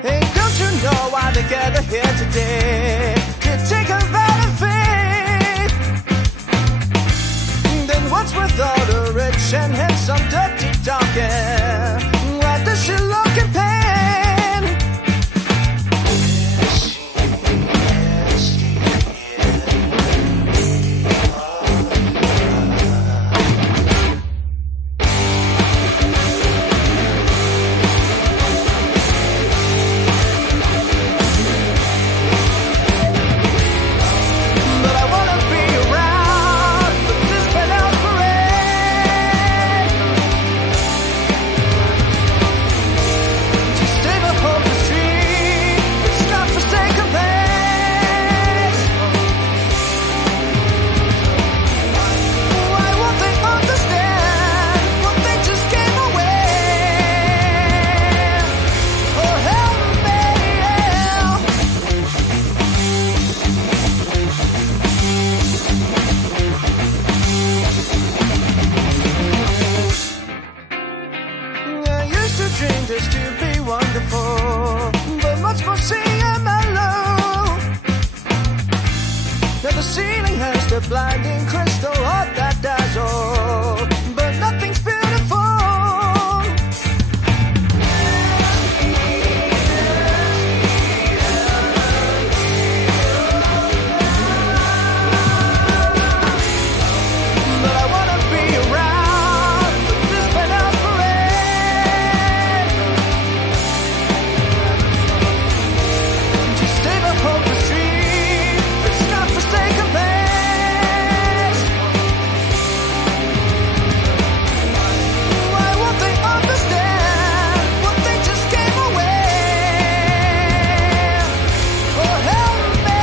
Hey, don't you know why they gather here today? To take a vow of faith. Then what's with all the rich and handsome dirty talking? Why does she look in pain? Dream this to be wonderful, but much more CMLO. Now the ceiling has the blinding crystal heart that dazzle, but nothing's beautiful. But I wanna be around for this penthouse parade. Save a hopeless dream, it's not forsaken place. Why won't they understand what they just gave away? Oh, help me,